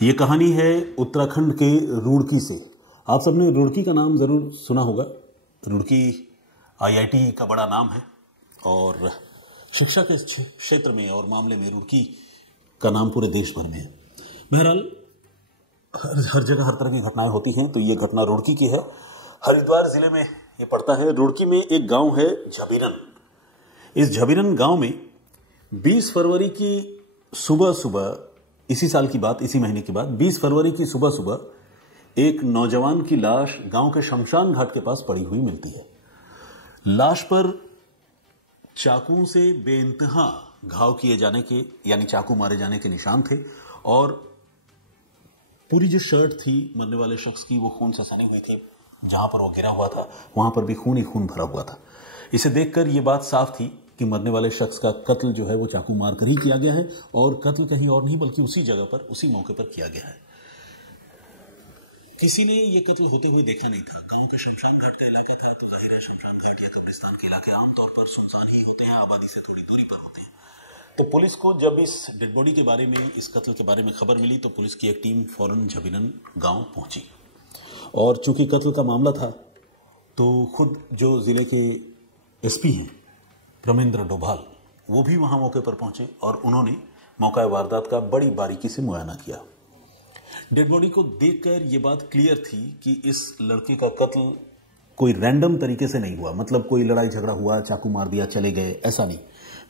ये कहानी है उत्तराखंड के रुड़की से। आप सबने रुड़की का नाम ज़रूर सुना होगा। रुड़की आईआईटी का बड़ा नाम है और शिक्षा के क्षेत्र में और मामले में रुड़की का नाम पूरे देश भर में है। बहरहाल हर जगह हर तरह की घटनाएं होती हैं, तो ये घटना रुड़की की है। हरिद्वार जिले में ये पड़ता है। रुड़की में एक गांव है झबीरन। इस झबीरन गांव में 20 फरवरी की सुबह सुबह, इसी साल की बात, इसी महीने की बात, 20 फरवरी की सुबह सुबह एक नौजवान की लाश गांव के शमशान घाट के पास पड़ी हुई मिलती है। लाश पर चाकुओं से बेइंतहा घाव किए जाने के, यानी चाकू मारे जाने के निशान थे और पूरी जो शर्ट थी मरने वाले शख्स की वो खून से सनी हुई थी। जहां पर वो गिरा हुआ था वहां पर भी खून ही खून भरा हुआ था। इसे देखकर ये बात साफ थी कि मरने वाले शख्स का कत्ल जो है वो चाकू मारकर ही किया गया है और कत्ल कहीं और नहीं बल्कि उसी जगह पर, उसी मौके पर किया गया है। किसी ने ये कत्ल होते हुए देखा नहीं था। गांव का शमशान घाट का इलाका था, तो जाहिर है शमशान घाट या कब्रिस्तान के इलाके आमतौर पर सुनसान ही होते हैं, आबादी से थोड़ी दूरी पर होते हैं। तो पुलिस को जब इस डेड बॉडी के बारे में, इस कत्ल के बारे में खबर मिली तो पुलिस की एक टीम फौरन झबीरन गांव पहुंची और चूंकि कत्ल का मामला था तो खुद जो जिले के एसपी हैं प्रमेंद्र डोभाल, वो भी वहां मौके पर पहुंचे और उन्होंने मौका वारदात का बड़ी बारीकी से मुआयना किया। डेड बॉडी को देखकर यह बात क्लियर थी कि इस लड़के का कत्ल कोई रैंडम तरीके से नहीं हुआ। मतलब कोई लड़ाई झगड़ा हुआ, चाकू मार दिया, चले गए, ऐसा नहीं,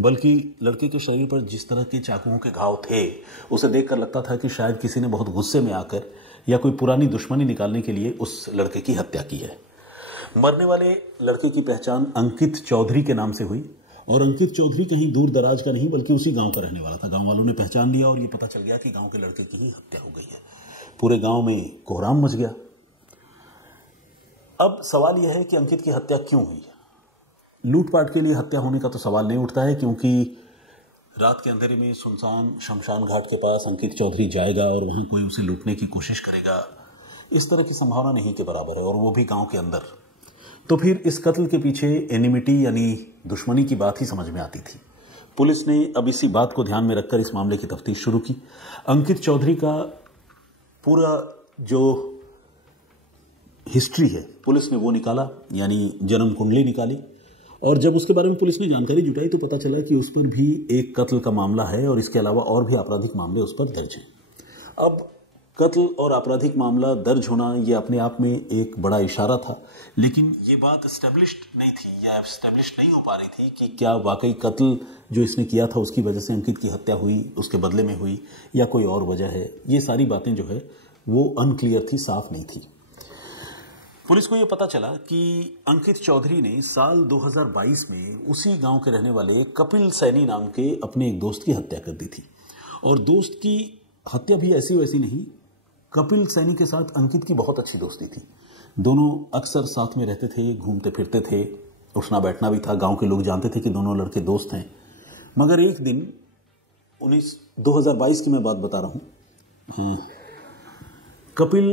बल्कि लड़के के शरीर पर जिस तरह के चाकुओं के घाव थे उसे देखकर लगता था कि शायद किसी ने बहुत गुस्से में आकर या कोई पुरानी दुश्मनी निकालने के लिए उस लड़के की हत्या की है। मरने वाले लड़के की पहचान अंकित चौधरी के नाम से हुई और अंकित चौधरी कहीं दूर दराज का नहीं बल्कि उसी गांव का रहने वाला था। गांव वालों ने पहचान लिया और ये पता चल गया कि गांव के लड़के की ही हत्या हो गई है। पूरे गांव में कोहराम मच गया। अब सवाल यह है कि अंकित की हत्या क्यों हुई। लूटपाट के लिए हत्या होने का तो सवाल नहीं उठता है, क्योंकि रात के अंधेरे में सुनसान शमशान घाट के पास अंकित चौधरी जाएगा और वहां कोई उसे लूटने की कोशिश करेगा, इस तरह की संभावना नहीं के बराबर है, और वो भी गांव के अंदर। तो फिर इस कत्ल के पीछे एनिमिटी यानी दुश्मनी की बात ही समझ में आती थी। पुलिस ने अब इसी बात को ध्यान में रखकर इस मामले की तफ्तीश शुरू की। अंकित चौधरी का पूरा जो हिस्ट्री है पुलिस ने वो निकाला, यानी जन्म कुंडली निकाली, और जब उसके बारे में पुलिस ने जानकारी जुटाई तो पता चला कि उस पर भी एक कत्ल का मामला है और इसके अलावा और भी आपराधिक मामले उस पर दर्ज हैं। अब कत्ल और आपराधिक मामला दर्ज होना यह अपने आप में एक बड़ा इशारा था, लेकिन ये बात एस्टेब्लिश्ड नहीं थी या एस्टेब्लिश नहीं हो पा रही थी कि क्या वाकई कत्ल जो इसने किया था उसकी वजह से अंकित की हत्या हुई, उसके बदले में हुई, या कोई और वजह है। ये सारी बातें जो है वो अनक्लियर थी, साफ नहीं थी। पुलिस को यह पता चला कि अंकित चौधरी ने साल 2022 में उसी गांव के रहने वाले कपिल सैनी नाम के अपने एक दोस्त की हत्या कर दी थी। और दोस्त की हत्या भी ऐसी वैसी नहीं, कपिल सैनी के साथ अंकित की बहुत अच्छी दोस्ती थी। दोनों अक्सर साथ में रहते थे, घूमते फिरते थे, उठना बैठना भी था। गांव के लोग जानते थे कि दोनों लड़के दोस्त हैं। मगर एक दिन 2022 की मैं बात बता रहा हूं, कपिल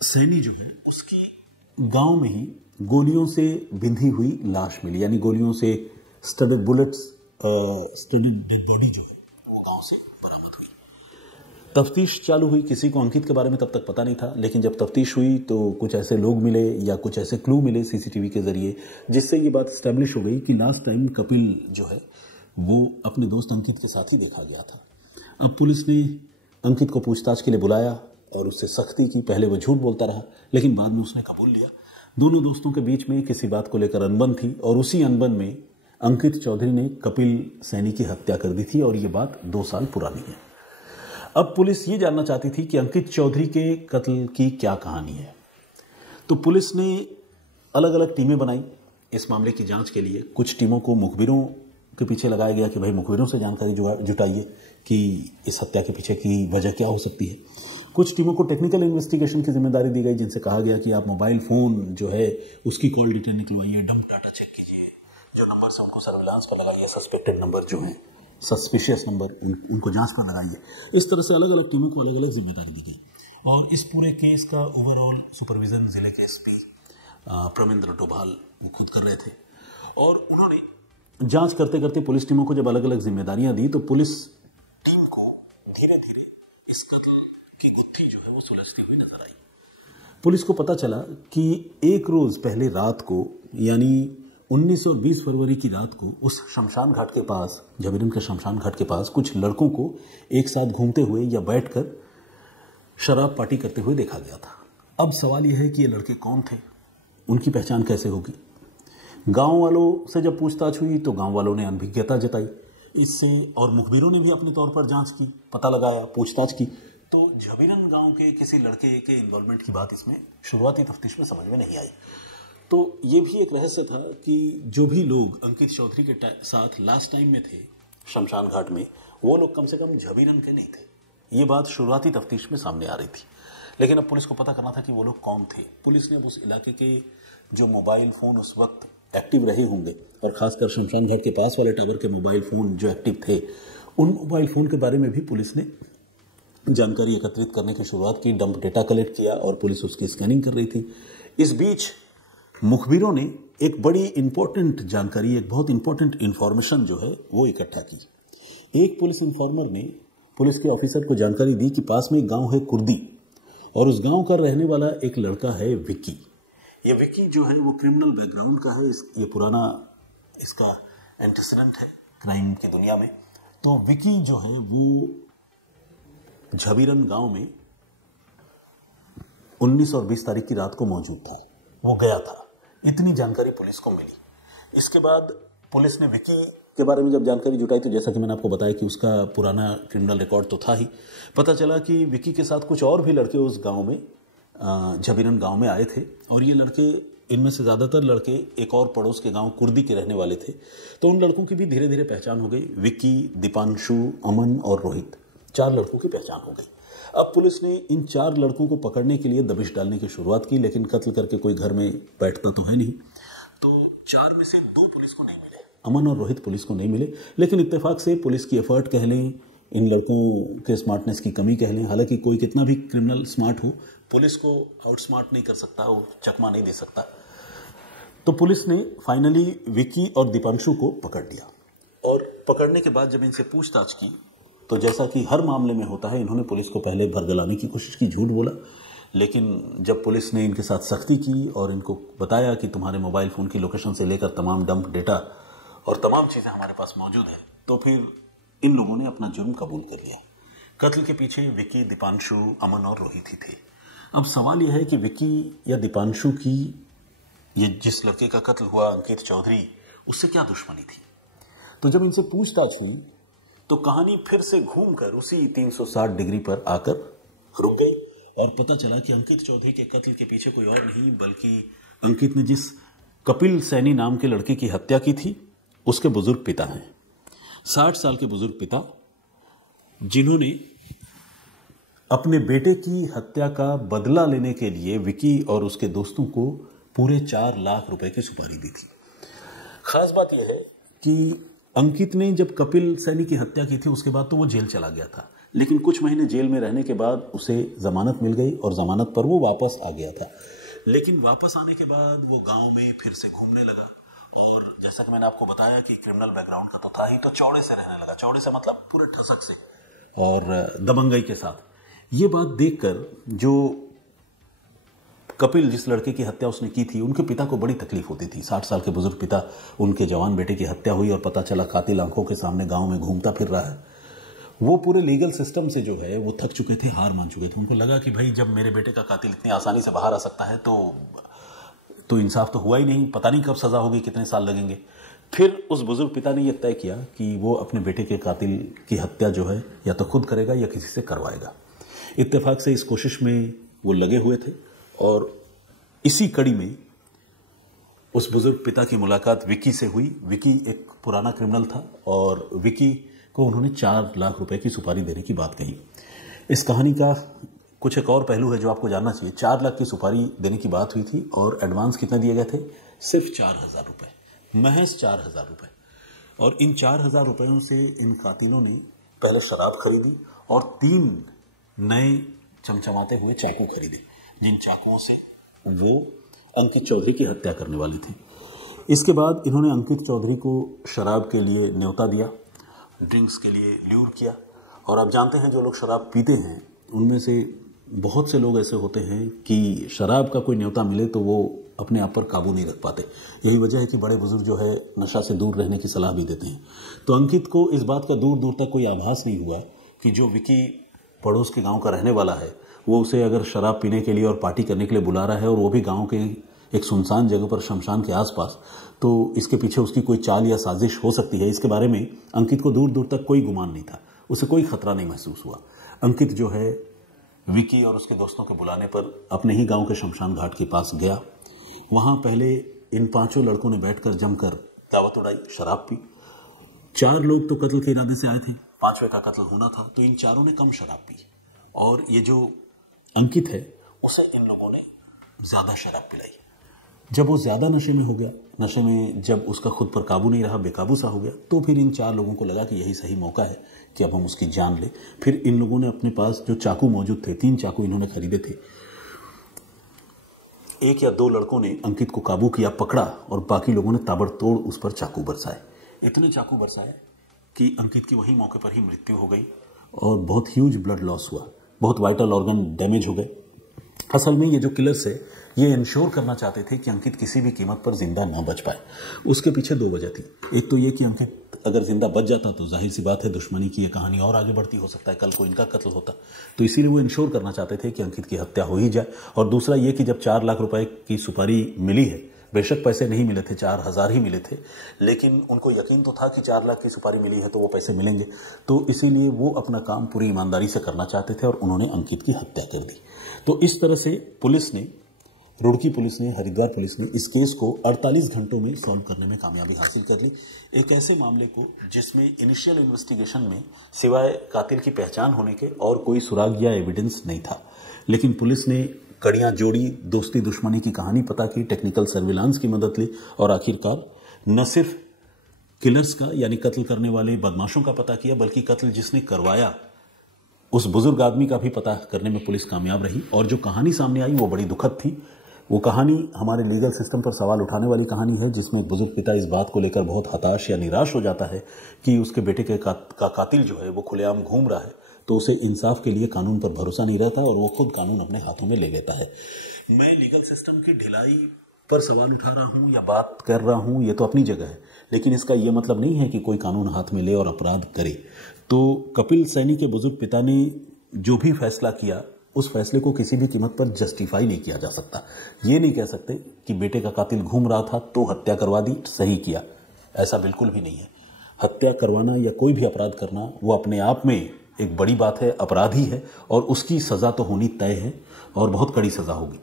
सैनी जो है उसकी गांव में ही गोलियों से बिंधी हुई लाश मिली, यानी गोलियों से studded bullets, studded dead body जो है वो गांव से बरामद हुई। तफ्तीश चालू हुई। किसी को अंकित के बारे में तब तक पता नहीं था, लेकिन जब तफ्तीश हुई तो कुछ ऐसे लोग मिले या कुछ ऐसे क्लू मिले सीसीटीवी के जरिए, जिससे ये बात स्टैब्लिश हो गई कि लास्ट टाइम कपिल जो है वो अपने दोस्त अंकित के साथ ही देखा गया था। अब पुलिस ने अंकित को पूछताछ के लिए बुलाया और उससे सख्ती की। पहले वो झूठ बोलता रहा, लेकिन बाद में उसने कबूल लिया। दोनों दोस्तों के बीच में किसी बात को लेकर अनबन थी और उसी अनबन में अंकित चौधरी ने कपिल सैनी की हत्या कर दी थी और ये बात 2 साल पुरानी है। अब पुलिस ये जानना चाहती थी कि अंकित चौधरी के कत्ल की क्या कहानी है। तो पुलिस ने अलग अलग टीमें बनाई इस मामले की जांच के लिए। कुछ टीमों को मुखबिरों के पीछे लगाया गया कि भाई मुखबिरों से जानकारी जुटाइए कि इस हत्या के पीछे की वजह क्या हो सकती है। कुछ टीमों को टेक्निकल इन्वेस्टिगेशन की जिम्मेदारी दी गई, जिनसे कहा गया कि आप मोबाइल फोन जो है उसकी कॉल डिटेल निकलवाइए, डंप डाटा चेक कीजिए, जो नंबर से उनको सर्विलांस पर लगाइए, सस्पेक्टेड नंबर जो है, सस्पिशियस नंबर, उनको जांच पर लगाइए। इस तरह से अलग अलग टीमों को अलग अलग जिम्मेदारी दी गई और इस पूरे केस का ओवरऑल सुपरविजन जिले के एसपी प्रमेंद्र डोभाल खुद कर रहे थे। और उन्होंने जांच करते करते पुलिस टीमों को जब अलग अलग जिम्मेदारियां दी तो पुलिस टीम को धीरे धीरे इस की गुत्थी जो है वो सुलझती हुई नजर आई। पुलिस को पता चला कि एक रोज पहले रात को, यानी 19 और 20 फरवरी की रात को, उस शमशान घाट के पास, झबीरन के शमशान घाट के पास कुछ लड़कों को एक साथ घूमते हुए या बैठकर शराब पार्टी करते हुए देखा गया था। अब सवाल यह है कि ये लड़के कौन थे, उनकी पहचान कैसे होगी। गांव वालों से जब पूछताछ हुई तो गांव वालों ने अनभिज्ञता जताई इससे, और मुखबिरों ने भी अपने तौर पर जांच की, पता लगाया, पूछताछ की, तो झबीरन गांव के किसी लड़के के इन्वॉल्वमेंट की बात इसमें शुरुआती तफ्तीश में समझ में नहीं आई। तो ये भी एक रहस्य था कि जो भी लोग अंकित चौधरी के साथ लास्ट टाइम में थे शमशान घाट में, वो लोग कम से कम झबीरन के नहीं थे। ये बात शुरुआती तफ्तीश में सामने आ रही थी, लेकिन अब पुलिस को पता करना था कि वो लोग कौन थे। पुलिस ने अब उस इलाके के जो मोबाइल फोन उस वक्त एक्टिव रहे होंगे, और खासकर शमशान घाट के पास वाले टावर के मोबाइल फोन जो एक्टिव थे, उन मोबाइल फोन के बारे में भी पुलिस ने जानकारी एकत्रित करने की शुरुआत की, डंप डेटा कलेक्ट किया और पुलिस उसकी स्कैनिंग कर रही थी। इस बीच मुखबिरों ने एक बड़ी इंपॉर्टेंट जानकारी, एक बहुत इंपॉर्टेंट इंफॉर्मेशन जो है वो इकट्ठा की। एक पुलिस इंफॉर्मर ने पुलिस के ऑफिसर को जानकारी दी कि पास में एक गांव है कुर्दी, और उस गांव का रहने वाला एक लड़का है विक्की। ये विक्की जो है वो क्रिमिनल बैकग्राउंड का है, ये पुराना इसका एंटीसीडेंट है क्राइम की दुनिया में। तो विक्की जो है वो झबीरन गांव में 19 और 20 तारीख की रात को मौजूद था, वो गया था। इतनी जानकारी पुलिस को मिली। इसके बाद पुलिस ने विक्की के बारे में जब जानकारी जुटाई तो जैसा कि मैंने आपको बताया कि उसका पुराना क्रिमिनल रिकॉर्ड तो था ही। पता चला कि विक्की के साथ कुछ और भी लड़के उस गांव में, झबीरन गांव में आए थे, और ये लड़के, इनमें से ज्यादातर लड़के एक और पड़ोस के गांव कुर्दी के रहने वाले थे। तो उन लड़कों की भी धीरे धीरे पहचान हो गई। विक्की, दीपांशु, अमन और रोहित, 4 लड़कों की पहचान हो गई। अब पुलिस ने इन 4 लड़कों को पकड़ने के लिए दबिश डालने की शुरुआत की, लेकिन कत्ल करके कोई घर में बैठता तो है नहीं। तो 4 में से 2 पुलिस को नहीं मिले, अमन और रोहित पुलिस को नहीं मिले। लेकिन इत्तेफाक से पुलिस की एफर्ट कह लें, इन लड़कों के स्मार्टनेस की कमी कह लें, हालांकि कोई कितना भी क्रिमिनल स्मार्ट हो, पुलिस को आउटस्मार्ट नहीं कर सकता, वो चकमा नहीं दे सकता। तो पुलिस ने फाइनली विक्की और दीपांशु को पकड़ लिया, और पकड़ने के बाद जब इनसे पूछताछ की तो जैसा कि हर मामले में होता है, इन्होंने पुलिस को पहले भरगलाने की कोशिश की, झूठ बोला। लेकिन जब पुलिस ने इनके साथ सख्ती की और इनको बताया कि तुम्हारे मोबाइल फोन की लोकेशन से लेकर तमाम डंप डेटा और तमाम चीजें हमारे पास मौजूद है, तो फिर इन लोगों ने अपना जुर्म कबूल कर लिया। कत्ल के पीछे विक्की, दीपांशु, अमन और रोहित ही थे। अब सवाल यह है कि विक्की या दीपांशु की, ये जिस लड़के का कत्ल हुआ अंकित चौधरी, उससे क्या दुश्मनी थी। तो जब इनसे पूछताछ हुई तो कहानी फिर से घूमकर उसी 360 डिग्री पर आकर रुक गई, और पता चला कि अंकित चौधरी के कत्ल के पीछे कोई और नहीं बल्कि अंकित ने जिस कपिल सैनी नाम के लड़के की हत्या की थी उसके बुजुर्ग पिता हैं। 60 साल के बुजुर्ग पिता, जिन्होंने अपने बेटे की हत्या का बदला लेने के लिए विक्की और उसके दोस्तों को पूरे 4 लाख रुपए की सुपारी दी थी। खास बात यह है कि अंकित ने जब कपिल सैनी की हत्या की थी उसके बाद तो वो जेल चला गया था, लेकिन कुछ महीने जेल में रहने के बाद उसे जमानत मिल गई और जमानत पर वो वापस आ गया था। लेकिन वापस आने के बाद वो गांव में फिर से घूमने लगा, और जैसा कि मैंने आपको बताया कि क्रिमिनल बैकग्राउंड का तो था ही, तो चौड़े से रहने लगा। चौड़े से मतलब पूरे ठसक से और दबंगई के साथ। ये बात देखकर जो कपिल, जिस लड़के की हत्या उसने की थी, उनके पिता को बड़ी तकलीफ होती थी। 60 साल के बुजुर्ग पिता, उनके जवान बेटे की हत्या हुई और पता चला कातिल आंखों के सामने गांव में घूमता फिर रहा है। वो पूरे लीगल सिस्टम से जो है वो थक चुके थे, हार मान चुके थे। उनको लगा कि भाई जब मेरे बेटे का कातिल इतनी आसानी से बाहर आ सकता है तो इंसाफ तो हुआ ही नहीं, पता नहीं कब सजा होगी, कितने साल लगेंगे। फिर उस बुजुर्ग पिता ने यह तय किया कि वो अपने बेटे के कातिल की हत्या जो है या तो खुद करेगा या किसी से करवाएगा। इत्तेफाक से इस कोशिश में वो लगे हुए थे, और इसी कड़ी में उस बुजुर्ग पिता की मुलाकात विक्की से हुई। विक्की एक पुराना क्रिमिनल था और विक्की को उन्होंने 4 लाख रुपए की सुपारी देने की बात कही। इस कहानी का कुछ एक और पहलू है जो आपको जानना चाहिए। 4 लाख की सुपारी देने की बात हुई थी और एडवांस कितना दिए गए थे? सिर्फ 4,000 रुपए, महज 4,000 रुपए। और इन 4,000 रुपयों से इन कातिलों ने पहले शराब खरीदी और 3 नए चमचमाते हुए चाकू खरीदे, जिन चाकुओं से वो अंकित चौधरी की हत्या करने वाले थे। इसके बाद इन्होंने अंकित चौधरी को शराब के लिए न्योता दिया, ड्रिंक्स के लिए ल्यूर किया। और आप जानते हैं जो लोग शराब पीते हैं उनमें से बहुत से लोग ऐसे होते हैं कि शराब का कोई न्योता मिले तो वो अपने आप पर काबू नहीं रख पाते। यही वजह है कि बड़े बुजुर्ग जो है नशा से दूर रहने की सलाह भी देते हैं। तो अंकित को इस बात का दूर दूर तक कोई आभास नहीं हुआ कि जो विकी पड़ोस के गांव का रहने वाला है वो उसे अगर शराब पीने के लिए और पार्टी करने के लिए बुला रहा है, और वो भी गांव के एक सुनसान जगह पर, शमशान के आसपास, तो इसके पीछे उसकी कोई चाल या साजिश हो सकती है। इसके बारे में अंकित को दूर दूर तक कोई गुमान नहीं था, उसे कोई खतरा नहीं महसूस हुआ। अंकित जो है विकी और उसके दोस्तों के बुलाने पर अपने ही गांव के शमशान घाट के पास गया। वहां पहले इन 5 लड़कों ने बैठकर जमकर दावत उड़ाई, शराब पी। 4 लोग तो कत्ल के इरादे से आए थे, 5वें का कत्ल होना था, तो इन चारों ने कम शराब पी। और ये जो अंकित है उसे इन लोगों ने ज्यादा शराब पिलाई। जब वो ज्यादा नशे में हो गया, नशे में जब उसका खुद पर काबू नहीं रहा, बेकाबू सा हो गया, तो फिर इन 4 लोगों को लगा कि यही सही मौका है कि अब हम उसकी जान ले। फिर इन लोगों ने अपने पास जो चाकू मौजूद थे, 3 चाकू इन्होंने खरीदे थे, 1 या 2 लड़कों ने अंकित को काबू किया, पकड़ा, और बाकी लोगों ने ताबड़तोड़ उस पर चाकू बरसाए। इतने चाकू बरसाए कि अंकित की वही मौके पर ही मृत्यु हो गई और बहुत ह्यूज ब्लड लॉस हुआ, बहुत वाइटल ऑर्गन डैमेज हो गए। असल में ये जो किलर्स है ये इंश्योर करना चाहते थे कि अंकित किसी भी कीमत पर जिंदा ना बच पाए। उसके पीछे 2 वजह थी। एक तो ये कि अंकित अगर जिंदा बच जाता तो जाहिर सी बात है दुश्मनी की ये कहानी और आगे बढ़ती, हो सकता है कल को इनका कत्ल होता, तो इसीलिए वो इंश्योर करना चाहते थे कि अंकित की हत्या हो ही जाए। और दूसरा ये कि जब 4 लाख रुपए की सुपारी मिली है, बेशक पैसे नहीं मिले थे, 4,000 ही मिले थे, लेकिन उनको यकीन तो था कि 4 लाख की सुपारी मिली है तो वो पैसे मिलेंगे, तो इसीलिए वो अपना काम पूरी ईमानदारी से करना चाहते थे और उन्होंने अंकित की हत्या कर दी। तो इस तरह से पुलिस ने, रुड़की पुलिस ने, हरिद्वार पुलिस ने इस केस को 48 घंटों में सॉल्व करने में कामयाबी हासिल कर ली। एक ऐसे मामले को जिसमें इनिशियल इन्वेस्टिगेशन में सिवाय कातिल की पहचान होने के और कोई सुराग या एविडेंस नहीं था, लेकिन पुलिस ने कड़ियां जोड़ी, दोस्ती दुश्मनी की कहानी पता की, टेक्निकल सर्विलांस की मदद ली और आखिरकार न सिर्फ किलर्स का यानी कत्ल करने वाले बदमाशों का पता किया, बल्कि कत्ल जिसने करवाया उस बुजुर्ग आदमी का भी पता करने में पुलिस कामयाब रही। और जो कहानी सामने आई वो बड़ी दुखद थी। वो कहानी हमारे लीगल सिस्टम पर सवाल उठाने वाली कहानी है, जिसमें एक बुजुर्ग पिता इस बात को लेकर बहुत हताश या निराश हो जाता है कि उसके बेटे का कातिल जो है वो खुलेआम घूम रहा है, तो उसे इंसाफ के लिए कानून पर भरोसा नहीं रहता और वो खुद कानून अपने हाथों में ले लेता है। मैं लीगल सिस्टम की ढिलाई पर सवाल उठा रहा हूं या बात कर रहा हूं, ये तो अपनी जगह है, लेकिन इसका यह मतलब नहीं है कि कोई कानून हाथ में ले और अपराध करे। तो कपिल सैनी के बुजुर्ग पिता ने जो भी फैसला किया, उस फैसले को किसी भी कीमत पर जस्टिफाई नहीं किया जा सकता। ये नहीं कह सकते कि बेटे का कातिल घूम रहा था तो हत्या करवा दी, सही किया, ऐसा बिल्कुल भी नहीं है। हत्या करवाना या कोई भी अपराध करना वो अपने आप में एक बड़ी बात है, अपराधी है, और उसकी सजा तो होनी तय है और बहुत कड़ी सजा होगी।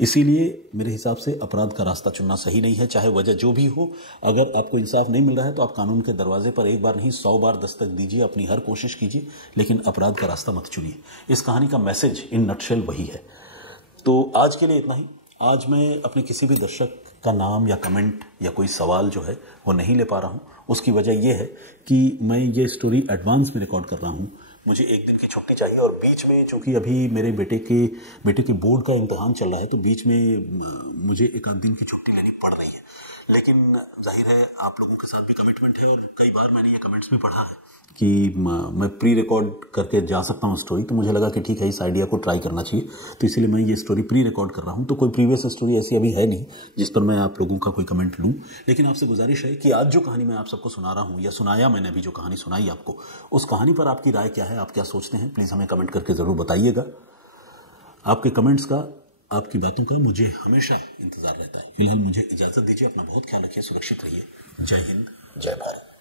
इसीलिए मेरे हिसाब से अपराध का रास्ता चुनना सही नहीं है, चाहे वजह जो भी हो। अगर आपको इंसाफ नहीं मिल रहा है तो आप कानून के दरवाजे पर एक बार नहीं 100 बार दस्तक दीजिए, अपनी हर कोशिश कीजिए, लेकिन अपराध का रास्ता मत चुनिए। इस कहानी का मैसेज इन नटशेल वही है। तो आज के लिए इतना ही। आज मैं अपने किसी भी दर्शक का नाम या कमेंट या कोई सवाल जो है वो नहीं ले पा रहा हूं। उसकी वजह यह है कि मैं ये स्टोरी एडवांस में रिकॉर्ड कर रहा हूं। मुझे 1 दिन की छुट्टी चाहिए और बीच में, चूंकि अभी मेरे बेटे के बोर्ड का इम्तिहान चल रहा है, तो बीच में मुझे 1 आध दिन की छुट्टी लेनी पड़ रही है। लेकिन जाहिर है आप लोगों के साथ भी कमिटमेंट है और कई बार मैंने ये कमेंट्स में पढ़ा है कि मैं प्री रिकॉर्ड करके जा सकता हूँ स्टोरी, तो मुझे लगा कि ठीक है इस आइडिया को ट्राई करना चाहिए, तो इसीलिए मैं ये स्टोरी प्री रिकॉर्ड कर रहा हूँ। तो कोई प्रीवियस स्टोरी ऐसी अभी है नहीं जिस पर मैं आप लोगों का कोई कमेंट लूँ, लेकिन आपसे गुजारिश है कि आज जो कहानी मैं आप सबको सुना रहा हूँ या सुनाया मैंने अभी जो कहानी सुनाई आपको, उस कहानी पर आपकी राय क्या है, आप क्या सोचते हैं, प्लीज़ हमें कमेंट करके ज़रूर बताइएगा। आपके कमेंट्स का, आपकी बातों का मुझे हमेशा इंतजार रहता है। फिलहाल मुझे इजाज़त दीजिए, अपना बहुत ख्याल रखिए, सुरक्षित रहिए। जय हिंद, जय भारत।